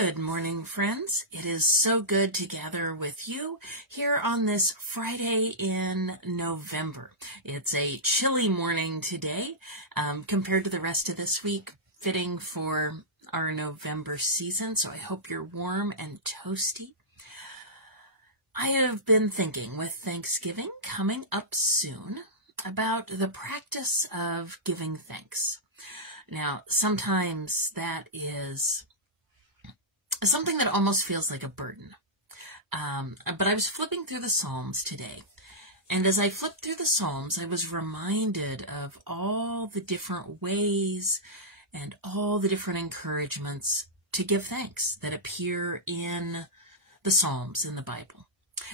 Good morning, friends. It is so good to gather with you here on this Friday in November. It's a chilly morning today compared to the rest of this week, fitting for our November season, so I hope you're warm and toasty. I have been thinking, with Thanksgiving coming up soon, about the practice of giving thanks. Now, sometimes that is something that almost feels like a burden. But I was flipping through the Psalms today, and as I flipped through the Psalms, I was reminded of all the different ways and all the different encouragements to give thanks that appear in the Psalms in the Bible.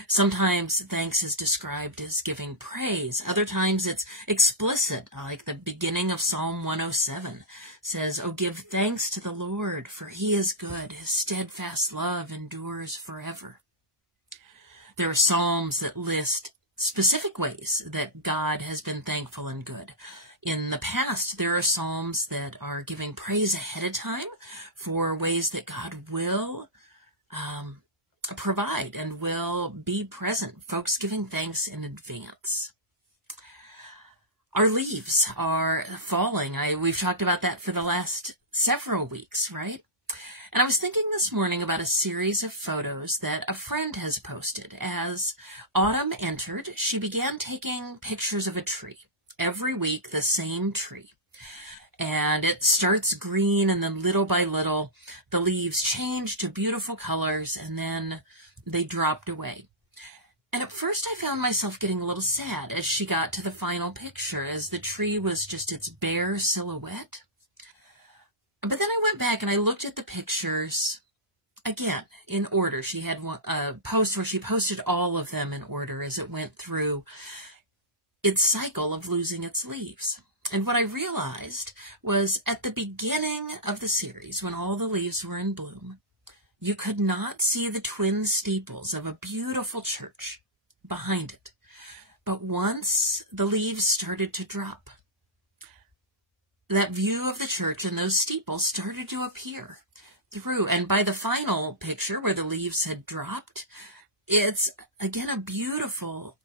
Sometimes thanks is described as giving praise. Other times it's explicit, like the beginning of Psalm 107 says, "Oh, give thanks to the Lord, for he is good. His steadfast love endures forever." There are psalms that list specific ways that God has been thankful and good. In the past, there are psalms that are giving praise ahead of time for ways that God will provide and will be present, folks giving thanks in advance. Our leaves are falling. We've talked about that for the last several weeks, right? And I was thinking this morning about a series of photos that a friend has posted. As autumn entered, she began taking pictures of a tree. Every week, the same tree. And it starts green, and then little by little, the leaves change to beautiful colors, and then they dropped away. And at first I found myself getting a little sad as she got to the final picture, as the tree was just its bare silhouette. But then I went back and I looked at the pictures, again, in order. She had a post where she posted all of them in order as it went through its cycle of losing its leaves. And what I realized was at the beginning of the series, when all the leaves were in bloom, you could not see the twin steeples of a beautiful church behind it. But once the leaves started to drop, that view of the church and those steeples started to appear through. And by the final picture where the leaves had dropped, it's again a beautiful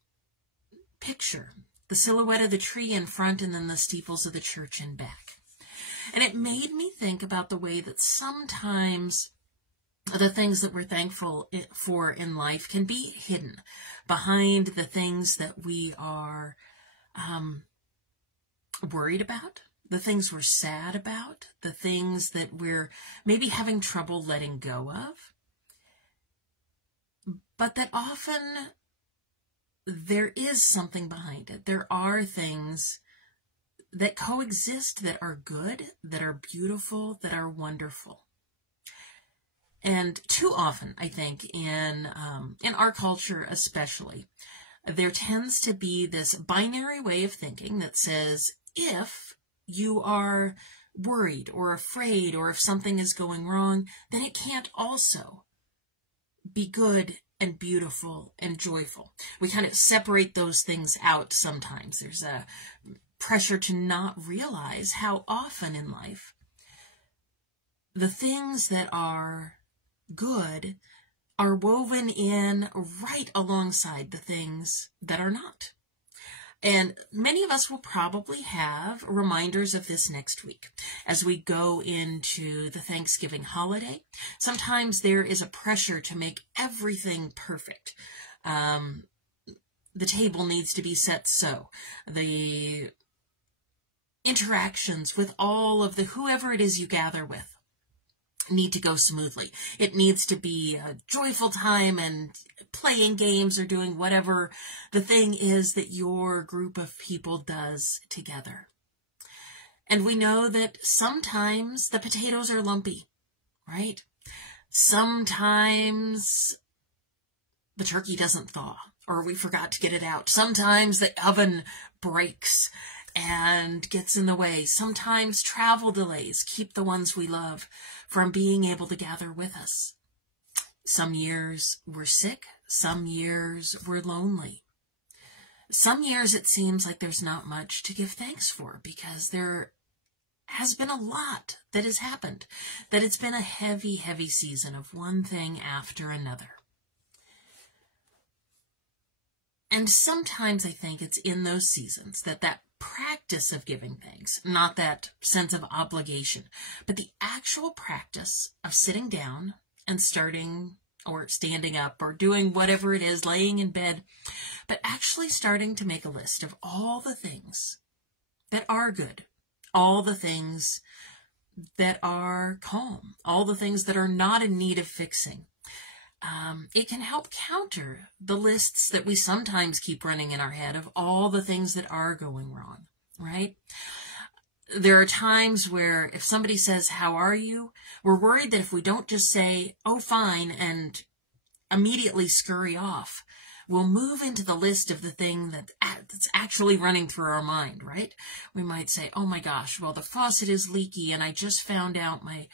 picture. The silhouette of the tree in front and then the steeples of the church in back. And it made me think about the way that sometimes the things that we're thankful for in life can be hidden behind the things that we are worried about, the things we're sad about, the things that we're maybe having trouble letting go of, but that often there is something behind it. There are things that coexist that are good, that are beautiful, that are wonderful. And too often, I think, in our culture especially, there tends to be this binary way of thinking that says, if you are worried or afraid or if something is going wrong, then it can't also be good and beautiful and joyful. We kind of separate those things out sometimes. There's a pressure to not realize how often in life the things that are good are woven in right alongside the things that are not. And many of us will probably have reminders of this next week as we go into the Thanksgiving holiday. Sometimes there is a pressure to make everything perfect. The table needs to be set so. The interactions with all of the whoever it is you gather with need to go smoothly. It needs to be a joyful time and playing games or doing whatever the thing is that your group of people does together. And we know that sometimes the potatoes are lumpy, right? Sometimes the turkey doesn't thaw, or we forgot to get it out. Sometimes the oven breaks and gets in the way. Sometimes travel delays keep the ones we love from being able to gather with us. Some years we're sick. Some years we're lonely. Some years it seems like there's not much to give thanks for because there has been a lot that has happened, that it's been a heavy, heavy season of one thing after another. And sometimes I think it's in those seasons that practice of giving thanks, not that sense of obligation, but the actual practice of sitting down and starting or standing up or doing whatever it is, laying in bed, but actually starting to make a list of all the things that are good, all the things that are calm, all the things that are not in need of fixing. It can help counter the lists that we sometimes keep running in our head of all the things that are going wrong, right? There are times where if somebody says, "How are you?" we're worried that if we don't just say, "Oh, fine," and immediately scurry off, we'll move into the list of the thing that's actually running through our mind, right? We might say, "Oh my gosh, well, the faucet is leaky and I just found out my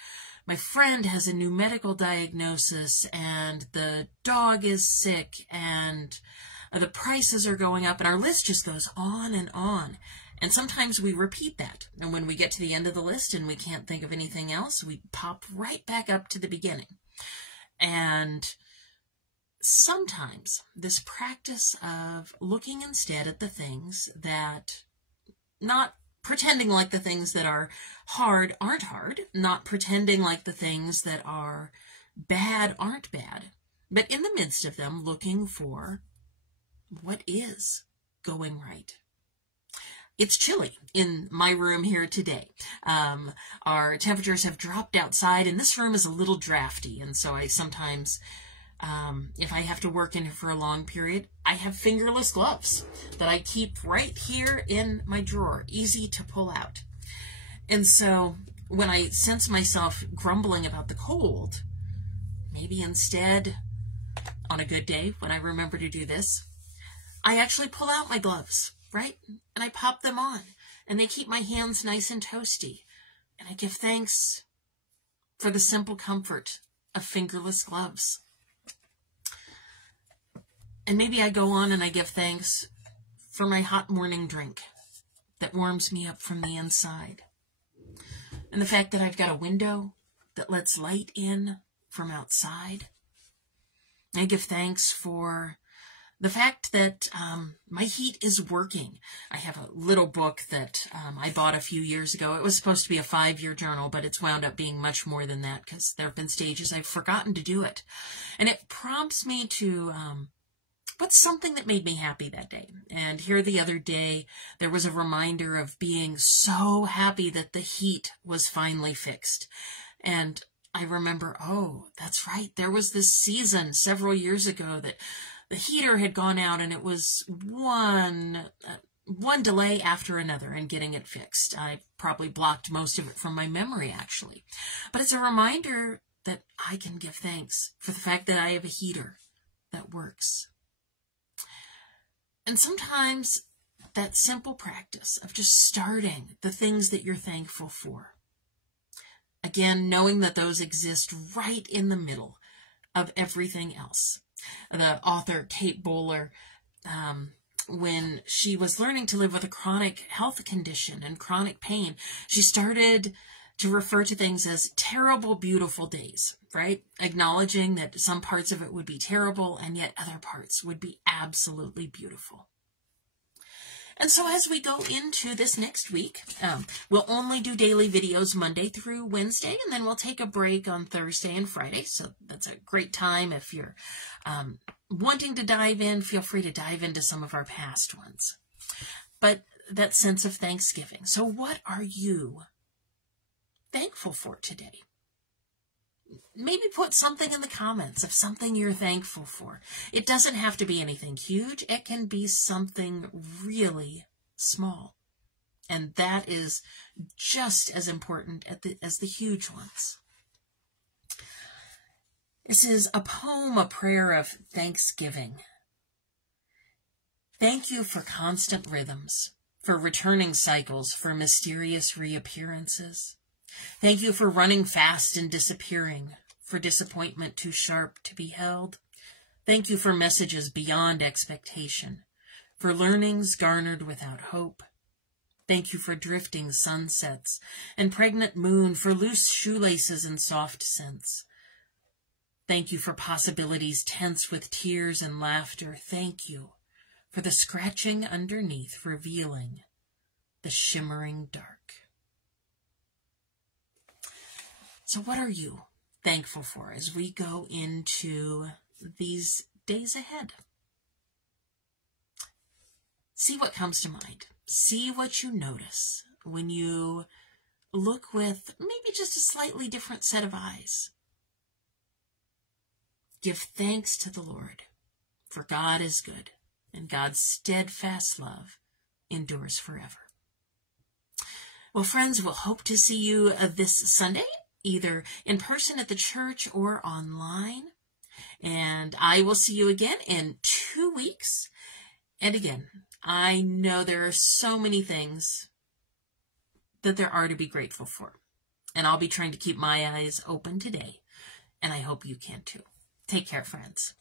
friend has a new medical diagnosis and the dog is sick and the prices are going up," and our list just goes on and on. And sometimes we repeat that. And when we get to the end of the list and we can't think of anything else, we pop right back up to the beginning. And sometimes this practice of looking instead at the things that, not pretending like the things that are hard aren't hard, not pretending like the things that are bad aren't bad, but in the midst of them, looking for what is going right. It's chilly in my room here today. Our temperatures have dropped outside, and this room is a little drafty, and so I sometimes, if I have to work in here for a long period, I have fingerless gloves that I keep right here in my drawer, easy to pull out. And so when I sense myself grumbling about the cold, maybe instead, on a good day, when I remember to do this, I actually pull out my gloves, right? And I pop them on, and they keep my hands nice and toasty. And I give thanks for the simple comfort of fingerless gloves. And maybe I go on and I give thanks for my hot morning drink that warms me up from the inside. And the fact that I've got a window that lets light in from outside. I give thanks for the fact that my heat is working. I have a little book that I bought a few years ago. It was supposed to be a 5-year journal, but it's wound up being much more than that because there have been stages I've forgotten to do it. And it prompts me to what's something that made me happy that day. And here the other day, there was a reminder of being so happy that the heat was finally fixed. And I remember, oh, that's right. There was this season several years ago that the heater had gone out, and it was one delay after another in getting it fixed. I probably blocked most of it from my memory, actually. But it's a reminder that I can give thanks for the fact that I have a heater that works. And sometimes that simple practice of just starting the things that you're thankful for. Again, knowing that those exist right in the middle of everything else. The author Kate Bowler, when she was learning to live with a chronic health condition and chronic pain, she started to refer to things as terrible, beautiful days, right? Acknowledging that some parts of it would be terrible and yet other parts would be absolutely beautiful. And so as we go into this next week, we'll only do daily videos Monday through Wednesday, and then we'll take a break on Thursday and Friday. So that's a great time. If you're wanting to dive in, feel free to dive into some of our past ones. But that sense of Thanksgiving. So what are you thankful for today? Maybe put something in the comments of something you're thankful for. It doesn't have to be anything huge. It can be something really small. And that is just as important as the huge ones. This is a poem, a prayer of thanksgiving. Thank you for constant rhythms, for returning cycles, for mysterious reappearances. Thank you for running fast and disappearing, for disappointment too sharp to be held. Thank you for messages beyond expectation, for learnings garnered without hope. Thank you for drifting sunsets and pregnant moon, for loose shoelaces and soft scents. Thank you for possibilities tense with tears and laughter. Thank you for the scratching underneath, revealing the shimmering dark. So what are you thankful for as we go into these days ahead? See what comes to mind. See what you notice when you look with maybe just a slightly different set of eyes. Give thanks to the Lord, for God is good, and God's steadfast love endures forever. Well, friends, we'll hope to see you this Sunday, either in person at the church or online. And I will see you again in 2 weeks. And again, I know there are so many things that there are to be grateful for. And I'll be trying to keep my eyes open today. And I hope you can too. Take care, friends.